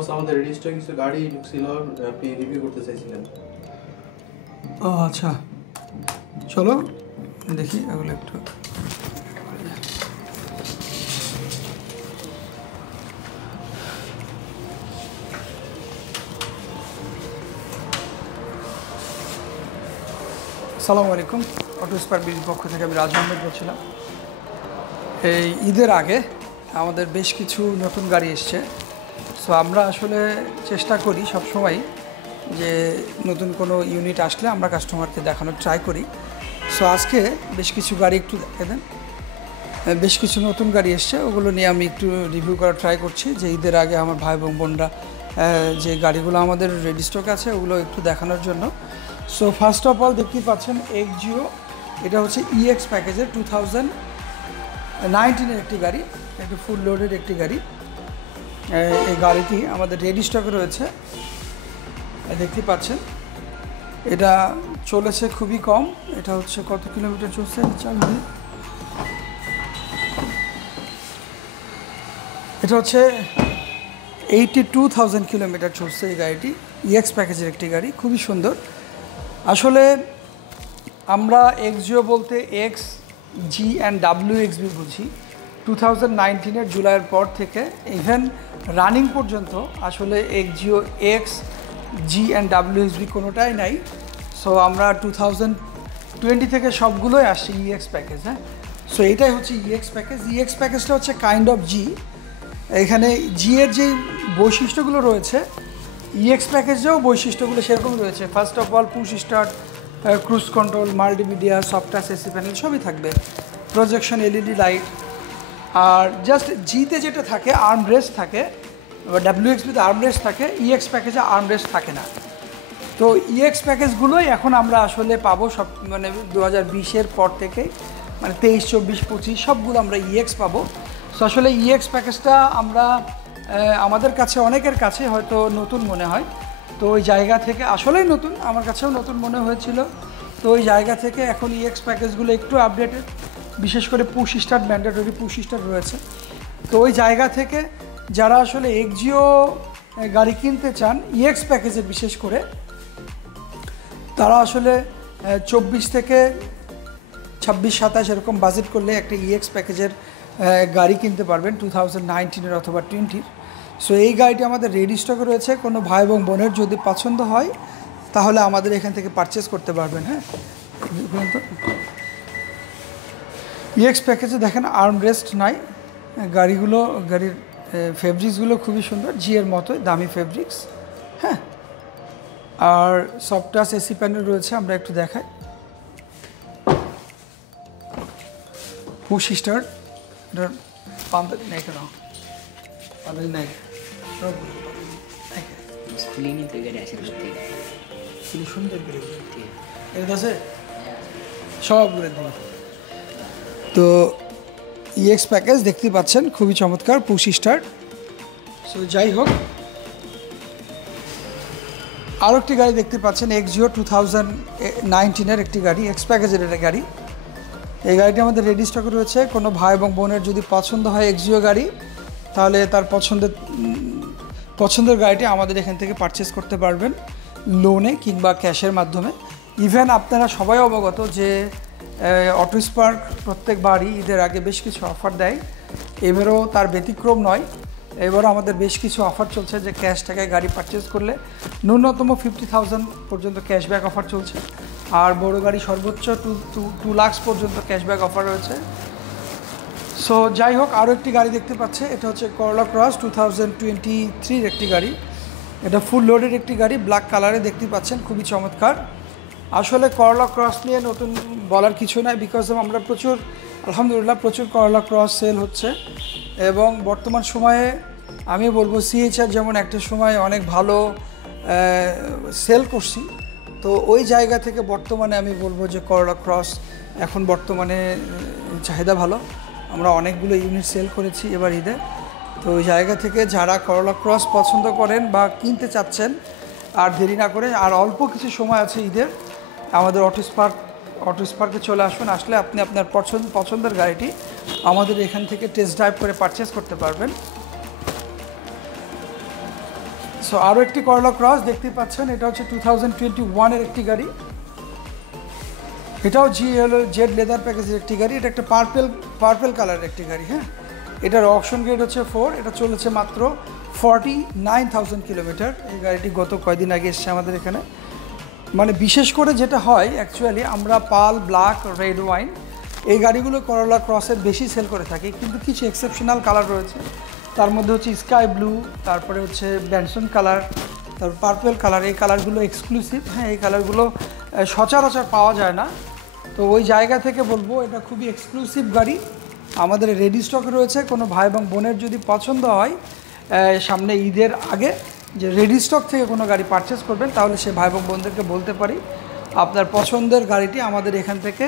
বস আমাদের রেজিস্টার কিছু গাড়ি ঢুকছিল, আপনি রিভিউ করতে চাইছিলেন। ও আচ্ছা, চলো দেখি এগুলো একটু। আসসালামু আলাইকুম, অটো স্পার বিডির পক্ষ থেকে আমি রাজ আহমেদ বলছিলাম। এই ঈদের আগে আমাদের বেশ কিছু নতুন গাড়ি এসছে। সো আমরা আসলে চেষ্টা করি সবসময় যে নতুন কোনো ইউনিট আসলে আমরা কাস্টমারকে দেখানোর ট্রাই করি। সো আজকে বেশ কিছু গাড়ি একটু দেখে দেন। বেশ কিছু নতুন গাড়ি এসছে, ওগুলো নিয়ে আমি একটু রিভিউ করার ট্রাই করছি, যে ঈদের আগে আমার ভাই এবং বোনরা যে গাড়িগুলো আমাদের রেডি স্টক আছে ওগুলো একটু দেখানোর জন্য। সো ফার্স্ট অফ অল দেখতেই পাচ্ছেন এক্সজিও, এটা হচ্ছে ইএক্স প্যাকেজের 2019-এর একটি গাড়ি, একটু ফুল লোডের একটি গাড়ি। এই গাড়িটি আমাদের রেডি স্টকে রয়েছে, দেখতে পাচ্ছেন। এটা চলেছে খুবই কম, এটা হচ্ছে কত কিলোমিটার চলছে এটা হচ্ছে 82,000 কিলোমিটার চলছে এই গাড়িটি। ইএক্স প্যাকেজের একটি গাড়ি, খুবই সুন্দর। আসলে আমরা এক্সজিও বলতে এক্স, জি অ্যান্ড WXB বুঝি। 2019-এর জুলাইয়ের পর থেকে ইভেন রানিং পর্যন্ত আসলে Axio x, G and WXB কোনোটাই নাই। সো আমরা 2020 থেকে সবগুলোই আসছে ইএক্স প্যাকেজ। হ্যাঁ, সো এটাই হচ্ছে ইএক্স প্যাকেজ। ইএক্স প্যাকেজটা হচ্ছে কাইন্ড অফ জি। এখানে জি এর যে বৈশিষ্ট্যগুলো রয়েছে, ইএক্স প্যাকেজেও বৈশিষ্ট্যগুলো সেরকম রয়েছে। First of all push start, cruise control, multimedia, soft touch AC panel সবই থাকবে, প্রজেকশন, এলইডি লাইট। আর জাস্ট জিতে যেটা থাকে আর্ম রেস্ট থাকে, বা WXBতে আর্ম রেস্ট থাকে, ইএক্স প্যাকেজে আর্ম রেস্ট থাকে না। তো ইএক্স প্যাকেজগুলোই এখন আমরা আসলে পাবো সব, মানে 2020-এর পর থেকে, মানে 23, 24, 25 সবগুলো আমরা ইএক্স পাবো। সো আসলে ইএক্স প্যাকেজটা আমরা আমাদের কাছে, অনেকের কাছে হয়তো নতুন মনে হয়। তো ওই জায়গা থেকে আসলেই নতুন, আমার কাছেও নতুন মনে হয়েছিল। তো ওই জায়গা থেকে এখন ইএক্স প্যাকেজগুলো একটু আপডেটেড, বিশেষ করে push start, mandatory push start রয়েছে। তো ওই জায়গা থেকে যারা আসলে এক্সজিও গাড়ি কিনতে চান ইএক্স প্যাকেজের, বিশেষ করে তারা আসলে 24 থেকে 26, 27 এরকম বাজেট করলে একটা ইএক্স প্যাকেজের গাড়ি কিনতে পারবেন 2019-এর অথবা 20-র। সো এই গাড়িটি আমাদের রেডি স্টকে রয়েছে। কোনো ভাই এবং বোনের যদি পছন্দ হয় তাহলে আমাদের এখান থেকে পারচেস করতে পারবেন। হ্যাঁ, ইএক্স প্যাকেজে দেখেন আর্ম রেস্ট নাই। গাড়ির ফেব্রিক্সগুলো খুবই সুন্দর, জিএর মতোই দামি ফেব্রিক্স। হ্যাঁ, আর সফট টাচ এসি প্যানেল রয়েছে, আমরা একটু দেখাই। পুশ স্টার্ট, এটার পান্তালি নাই কেন, পান্তালি নাই, সুন্দর করে এটা আছে সব করে দিই। তো ইএক্স প্যাকেজ দেখতে পাচ্ছেন, খুবই চমৎকার, পুশ স্টার্ট। সো যাই হোক, আরও একটি গাড়ি দেখতে পাচ্ছেন এক্সজিও 2019-এর একটি গাড়ি, এক্স প্যাকেজের একটা গাড়ি। এই গাড়িটি আমাদের রেডি স্টকে রয়েছে। কোনো ভাই এবং বোনের যদি পছন্দ হয় এক্সজিও গাড়ি, তাহলে তার পছন্দের গাড়িটি আমাদের এখান থেকে পারচেস করতে পারবেন লোনে কিংবা ক্যাশের মাধ্যমে। ইভেন আপনারা সবাই অবগত যে অটো স্পার্ক প্রত্যেকবারই ঈদের আগে বেশ কিছু অফার দেয়, এবারও তার ব্যতিক্রম নয়। এবারও আমাদের বেশ কিছু অফার চলছে, যে ক্যাশ টাকায় গাড়ি পারচেস করলে ন্যূনতম 50,000 পর্যন্ত ক্যাশব্যাক অফার চলছে, আর বড় গাড়ি সর্বোচ্চ 2 লাখ পর্যন্ত ক্যাশব্যাক অফার রয়েছে। সো যাই হোক, আরও একটি গাড়ি দেখতে পাচ্ছে, এটা হচ্ছে করলা ক্রস 2023-র একটি গাড়ি। এটা ফুল লোডের একটি গাড়ি, ব্ল্যাক কালারে দেখতে পাচ্ছেন, খুবই চমৎকার। আসলে করলা ক্রস নিয়ে নতুন বলার কিছু নাই, বিকজ আমরা আলহামদুলিল্লাহ প্রচুর করলা ক্রস সেল হচ্ছে। এবং বর্তমান সময়ে আমি বলবো সিএইচআর যেমন একটা সময় অনেক ভালো সেল করছি, তো ওই জায়গা থেকে বর্তমানে আমি বলবো যে করলা ক্রস এখন বর্তমানে চাহিদা ভালো। আমরা অনেকগুলো ইউনিট সেল করেছি এবার ঈদে। তো ওই জায়গা থেকে যারা করলা ক্রস পছন্দ করেন বা কিনতে চাচ্ছেন, আর দেরি না করে, আর অল্প কিছু সময় আছে ঈদের, আমাদের অটো স্পার্কে চলে আসুন। আসলে আপনি আপনার পছন্দের গাড়িটি আমাদের এখান থেকে টেস্ট ড্রাইভ করে পারচেস করতে পারবেন। সো আরও একটি করলা ক্রস দেখতে পাচ্ছেন, এটা হচ্ছে 2021-এর একটি গাড়ি। এটাও জেড লেদার প্যাকেজের একটি গাড়ি। এটা একটা পার্পেল কালারের একটি গাড়ি। হ্যাঁ, এটার অপশন গ্রেড হচ্ছে 4। এটা চলেছে মাত্র 49,000 কিলোমিটার। এই গাড়িটি গত কয়েকদিন আগে এসছে আমাদের এখানে। মানে বিশেষ করে যেটা হয় অ্যাকচুয়ালি, আমরা পাল, ব্ল্যাক, রেড ওয়াইন এই গাড়িগুলো করলা ক্রসের বেশি সেল করে থাকি, কিন্তু কিছু এক্সেপশনাল কালার রয়েছে। তার মধ্যে হচ্ছে স্কাই ব্লু, তারপরে হচ্ছে ব্যানসন কালার, তারপর পার্পেল কালার। এই কালারগুলো এক্সক্লুসিভ। হ্যাঁ, এই কালারগুলো সচরাচর পাওয়া যায় না। তো ওই জায়গা থেকে বলবো এটা খুবই এক্সক্লুসিভ গাড়ি, আমাদের রেডি স্টকে রয়েছে। কোনো ভাই এবং বোনের যদি পছন্দ হয় সামনে ঈদের আগে যে রেডি স্টক থেকে কোনো গাড়ি পারচেস করবেন, তাহলে সে ভাই এবং বোনদেরকে বলতে পারি আপনার পছন্দের গাড়িটি আমাদের এখান থেকে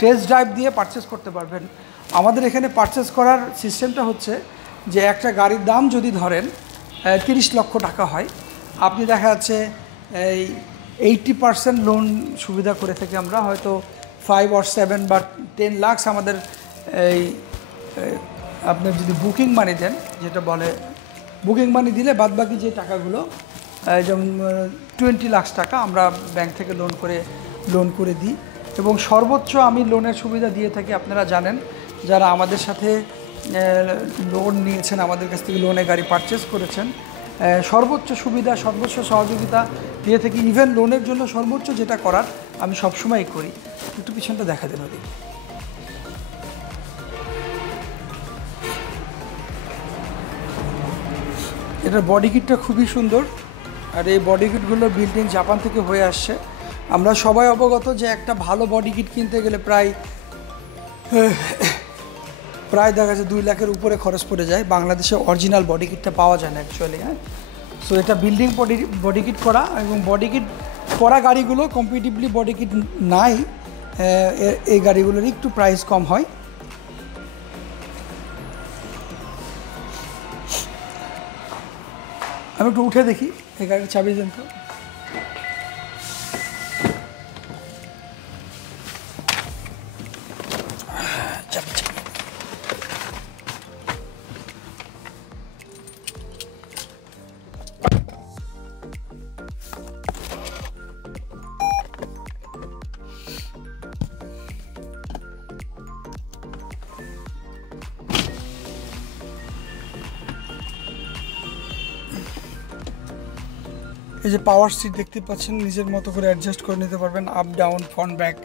টেস্ট ড্রাইভ দিয়ে পারচেস করতে পারবেন। আমাদের এখানে পারচেস করার সিস্টেমটা হচ্ছে যে একটা গাড়ির দাম যদি ধরেন 30 লক্ষ টাকা হয়, আপনি দেখা যাচ্ছে এই 80% লোন সুবিধা করে থাকি আমরা, হয়তো 5 or 7 বা 10 লাখ আমাদের এই আপনার যদি বুকিং মানি দেন, যেটা বলে বুকিং মানি দিলে বাদবাকি যে টাকাগুলো যেমন 20 লাখ টাকা আমরা ব্যাংক থেকে লোন করে দিই। এবং সর্বোচ্চ আমি লোনের সুবিধা দিয়ে থাকি, আপনারা জানেন যারা আমাদের সাথে লোন নিয়েছেন, আমাদের কাছ থেকে লোনে গাড়ি পারচেস করেছেন, সর্বোচ্চ সুবিধা, সর্বোচ্চ সহযোগিতা দিয়ে থাকি। ইভেন লোনের জন্য সর্বোচ্চ যেটা করার আমি সবসময়ই করি। একটু পিছনটা দেখা দেন ওদিকে। এটার বডি কিটটা খুবই সুন্দর, আর এই বডি কিটগুলো বিল্ডিং জাপান থেকে হয়ে আসছে। আমরা সবাই অবগত যে একটা ভালো বডি কিট কিনতে গেলে প্রায় দেখা যায় 2 লাখের উপরে খরচ পড়ে যায়। বাংলাদেশে অরিজিনাল বডি কিটটা পাওয়া যায় না অ্যাকচুয়ালি। হ্যাঁ, সো এটা বিল্ডিং বডি কিট করা, এবং বডি কিট করা গাড়িগুলো কম্পিটিভলি বডি কিট নাই, এই গাড়িগুলোর একটু প্রাইস কম হয়। আমি একটু উঠে দেখি এই গাড়ির চাবি দেন তো। এই যে পাওয়ার সিট দেখতে পাচ্ছেন, নিজের মতো করে অ্যাডজাস্ট করে নিতে পারবেন, আপ ডাউন, ফ্রন্ট ব্যাক।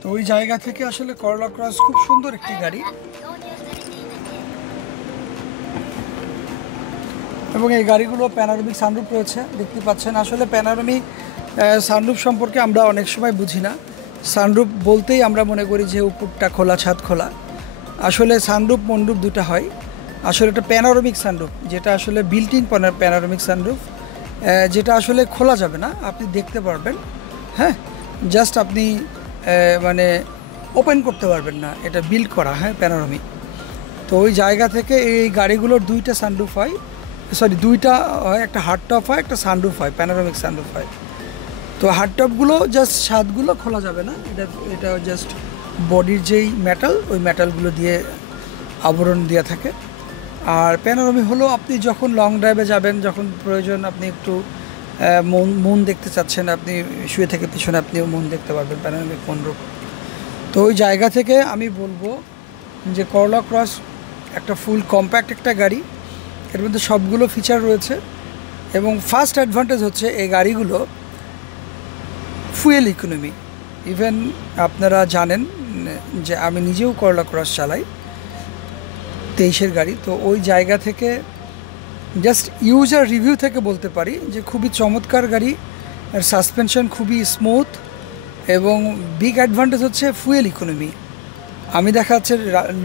তো ওই জায়গা থেকে আসলে করলা ক্রস খুব সুন্দর একটি গাড়ি। এবং এই গাড়িগুলো প্যানোরামিক সানরুফ রয়েছে, দেখতে পাচ্ছেন। আসলে প্যানোরামিক সানরুফ সম্পর্কে আমরা অনেক সময় বুঝি না। সানরুফ বলতেই আমরা মনে করি যে উপরটা খোলা, ছাদ খোলা। আসলে সানরুফ মনরুফ দুটো হয়। আসলে এটা প্যানোরামিক সানরুফ, যেটা আসলে বিল্ট-ইন প্যানোরামিক সানরুফ, যেটা আসলে খোলা যাবে না, আপনি দেখতে পারবেন। হ্যাঁ, জাস্ট আপনি মানে ওপেন করতে পারবেন না, এটা বিল্ড করা। হ্যাঁ, প্যানোরামিক। তো ওই জায়গা থেকে এই গাড়িগুলোর 2টা সানরুফ হয়, দুইটা হয়, একটা হার্ড টপ হয়, একটা সানরুফ হয়, প্যানোরামিক সানরুফ হয়। তো হার্ড টপগুলো জাস্ট ছাদগুলো খোলা যাবে না, এটা জাস্ট বডির যেই মেটাল, ওই মেটালগুলো দিয়ে আবরণ দেওয়া থাকে। আর প্যানোরামিক হলো আপনি যখন লং ড্রাইভে যাবেন, যখন প্রয়োজন আপনি একটু মন দেখতে চাচ্ছেন, আপনি শুয়ে থেকে পিছনে আপনিও মন দেখতে পারবেন, প্যানোরামিক মনরূপ। তো ওই জায়গা থেকে আমি বলবো যে করলা ক্রস একটা ফুল কম্প্যাক্ট একটা গাড়ি, এর মধ্যে সবগুলো ফিচার রয়েছে। এবং ফার্স্ট অ্যাডভান্টেজ হচ্ছে এই গাড়িগুলো ফুয়েল ইকোনমি। ইভেন আপনারা জানেন যে আমি নিজেও করলা ক্রস চালাই, 23-এর গাড়ি। তো ওই জায়গা থেকে জাস্ট ইউজার রিভিউ থেকে বলতে পারি যে খুবই চমৎকার গাড়ি, আর সাসপেনশন খুবই স্মুথ, এবং বিগ অ্যাডভান্টেজ হচ্ছে ফুয়েল ইকোনমি। আমি দেখা যাচ্ছে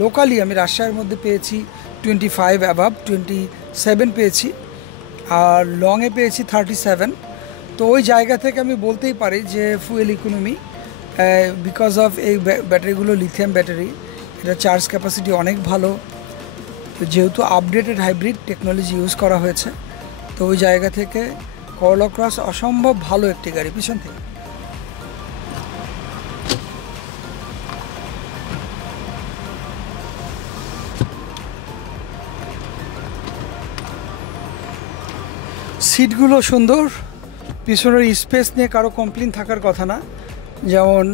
লোকালি আমি রাজশাহীর মধ্যে পেয়েছি 25 অ্যাভাব, 27 পেয়েছি, আর লংয়ে পেয়েছি 37। তো ওই জায়গা থেকে আমি বলতেই পারি যে ফুয়েল ইকোনমি, বিকজ অফ এই ব্যাটারিগুলো লিথিয়াম ব্যাটারি, এটা চার্জ ক্যাপাসিটি অনেক ভালো। তো যেহেতু আপডেটেড হাইব্রিড টেকনোলজি ইউজ করা হয়েছে, তো ওই জায়গা থেকে করলা ক্রস অসম্ভব ভালো একটি গাড়ি। পিছন থেকে সিটগুলো সুন্দর, পিছনের স্পেস নিয়ে কারো কমপ্লেন থাকার কথা না। যেমন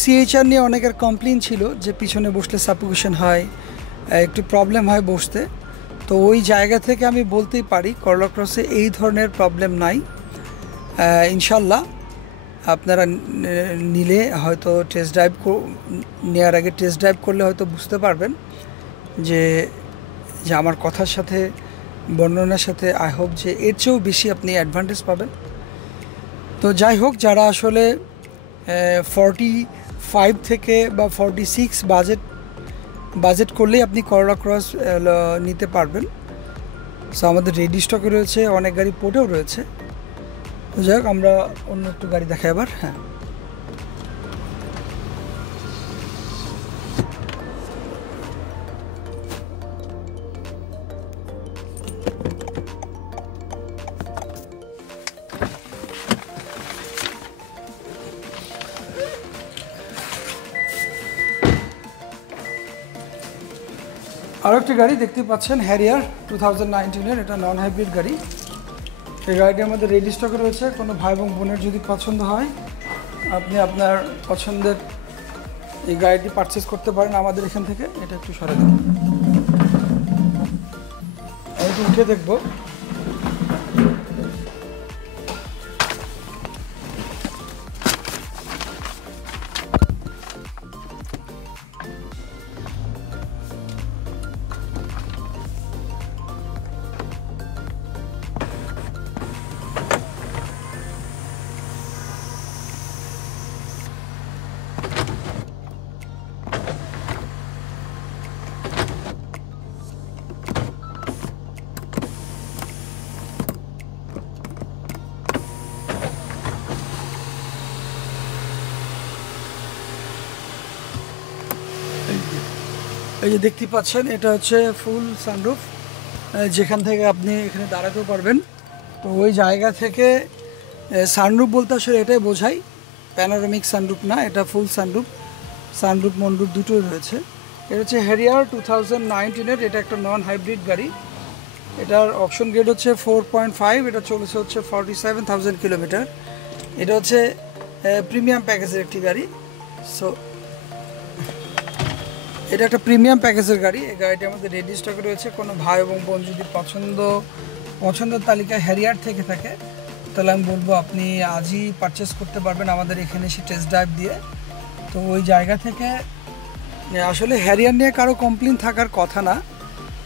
সিএইচআর নিয়ে অনেকের কমপ্লেন ছিল যে পিছনে বসলে সাফোকেশন হয়, একটু প্রবলেম হয় বসতে। তো ওই জায়গা থেকে আমি বলতেই পারি করলা ক্রসে এই ধরনের প্রবলেম নাই। ইনশাল্লাহ আপনারা নিলে হয়তো টেস্ট ড্রাইভ নেওয়ার আগে টেস্ট ড্রাইভ করলে হয়তো বুঝতে পারবেন যে আমার কথার সাথে বর্ণনার সাথে আই হোপ যে এর চেয়েও বেশি আপনি অ্যাডভান্টেজ পাবেন। তো যাই হোক, যারা আসলে 45 থেকে বা 46 বাজেট করলেই আপনি করলা ক্রস নিতে পারবেন। সো আমাদের রেডি স্টকে রয়েছে, অনেক গাড়ি পোর্টেও রয়েছে। তো যাই হোক, আমরা অন্য একটু গাড়ি দেখাই এবার। হ্যাঁ, আরও একটি গাড়ি দেখতে পাচ্ছেন, হ্যারিয়ার 2019-এর, এটা নন হাইব্রিড গাড়ি। এই গাড়িটি আমাদের রেডি স্টকে রয়েছে। কোনো ভাই এবং বোনের যদি পছন্দ হয়, আপনি আপনার পছন্দের এই গাড়িটি পারচেস করতে পারেন আমাদের এখান থেকে। এটা একটু সরে দেন, আমি একটু উঠে দেখবো। এই যে দেখতে পাচ্ছেন, এটা হচ্ছে ফুল সানরুফ, যেখান থেকে আপনি এখানে দাঁড়াতেও পারবেন। তো ওই জায়গা থেকে সানরুফ বলতে আসলে এটাই বোঝায়, প্যানোরামিক সানরুফ না, এটা ফুল সানরুফ। সানরুফ মনরুফ দুটোই রয়েছে। এটা হচ্ছে হ্যারিয়ার 2019-এর, এটা একটা নন হাইব্রিড গাড়ি। এটার অপশন গ্রেড হচ্ছে 4.5, এটা চলেছে হচ্ছে 47,000 কিলোমিটার। এটা হচ্ছে প্রিমিয়াম প্যাকেজের একটি গাড়ি। সো এটা একটা প্রিমিয়াম প্যাকেজের গাড়ি। এই গাড়িটি আমাদের রেডি স্টকে রয়েছে। কোনো ভাই এবং বোন যদি পছন্দের তালিকায় হ্যারিয়ার থেকে থাকে, তাহলে আমি বলবো আপনি আজই পারচেস করতে পারবেন আমাদের এখানে এসে টেস্ট ড্রাইভ দিয়ে। তো ওই জায়গা থেকে আসলে হ্যারিয়ার নিয়ে কারো কমপ্লেন থাকার কথা না,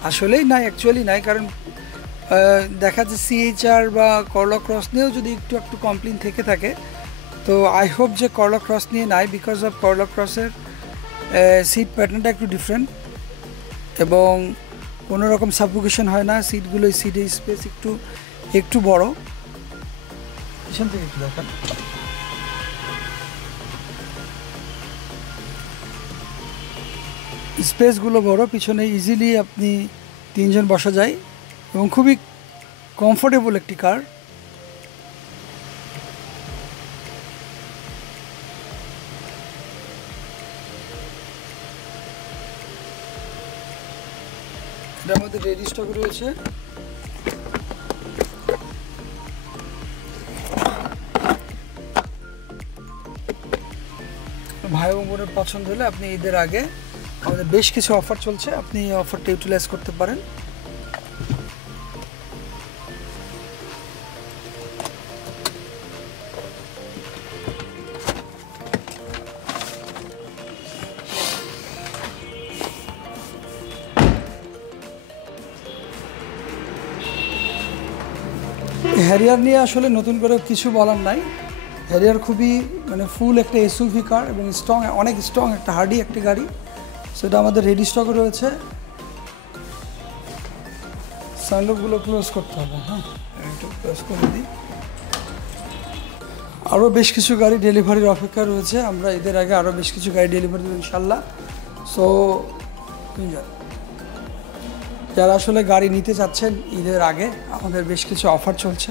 আসলেই নাই, অ্যাকচুয়ালি নাই। কারণ দেখা যাচ্ছে সিএইচআর বা করলা ক্রস নিয়েও যদি একটু কমপ্লেন থেকে থাকে, তো আই হোপ যে করলা ক্রস নিয়ে নাই, বিকজ অফ করলা ক্রসের সিট প্যাটার্নটা একটু ডিফারেন্ট এবং কোনো রকম সাফোকেশন হয় না। সিটগুলো, সিটের স্পেস একটু বড়। পিছন থেকে একটু দেখান। স্পেসগুলো বড়, পিছনে ইজিলি আপনি 3 জন বসা যায় এবং খুবই কমফোর্টেবল একটি কার। এটার মধ্যে রেডি স্টক রয়েছে। ভাই এবং বোনের পছন্দ হলে আপনি ঈদের আগে আমাদের বেশ কিছু অফার চলছে, আপনি এই অফারটা ইউটিলাইজ করতে পারেন। হ্যারিয়ার নিয়ে আসলে নতুন করে কিছু বলার নাই। হ্যারিয়ার খুবই ফুল একটা এসইউভি কার এবং অনেক স্ট্রং একটা হার্ডি একটি গাড়ি। সেটা আমাদের রেডি স্টকে রয়েছে। সানরুফগুলো ক্লোজ করতে হবে। হ্যাঁ, একটু ক্লোজ করে দিই। আরও বেশ কিছু গাড়ি ডেলিভারির অপেক্ষা রয়েছে। আমরা ঈদের আগে আরও বেশ কিছু গাড়ি ডেলিভারি দেবো ইনশাল্লাহ। সো যারা আসলে গাড়ি নিতে চাচ্ছেন ঈদের আগে, আমাদের বেশ কিছু অফার চলছে,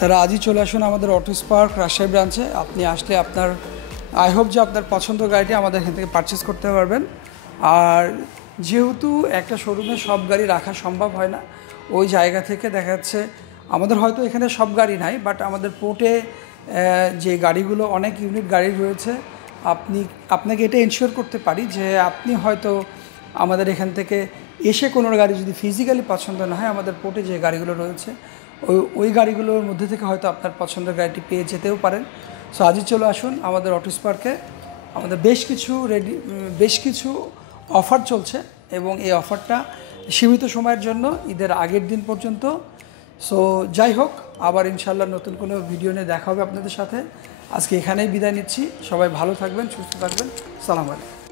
তারা আজই চলে আসুন আমাদের অটো স্পার্ক রাজশাহী ব্রাঞ্চে। আপনি আসলে আপনার আই হোপ যে আপনার পছন্দের গাড়িটি আমাদের এখান থেকে পারচেস করতে পারবেন। আর যেহেতু একটা শোরুমে সব গাড়ি রাখা সম্ভব হয় না, ওই জায়গা থেকে দেখা যাচ্ছে আমাদের হয়তো এখানে সব গাড়ি নাই, বাট আমাদের পোর্টে যে গাড়িগুলো অনেক ইউনিট গাড়ি রয়েছে, আপনাকে এটা এনশিওর করতে পারি যে আপনি হয়তো আমাদের এখান থেকে এসে কোনো গাড়ি যদি ফিজিক্যালি পছন্দ না হয়, আমাদের পোর্টে যে গাড়িগুলো রয়েছে ওই গাড়িগুলোর মধ্যে থেকে হয়তো আপনার পছন্দের গাড়িটি পেয়ে যেতেও পারেন। সো আজই চলে আসুন আমাদের অটো স্পার্কে। আমাদের বেশ কিছু অফার চলছে এবং এই অফারটা সীমিত সময়ের জন্য, ঈদের আগের দিন পর্যন্ত। সো যাই হোক, আবার ইনশাল্লাহ নতুন কোনো ভিডিও নিয়ে দেখা হবে আপনাদের সাথে। আজকে এখানেই বিদায় নিচ্ছি। সবাই ভালো থাকবেন, সুস্থ থাকবেন। সালাম আলাইকুম।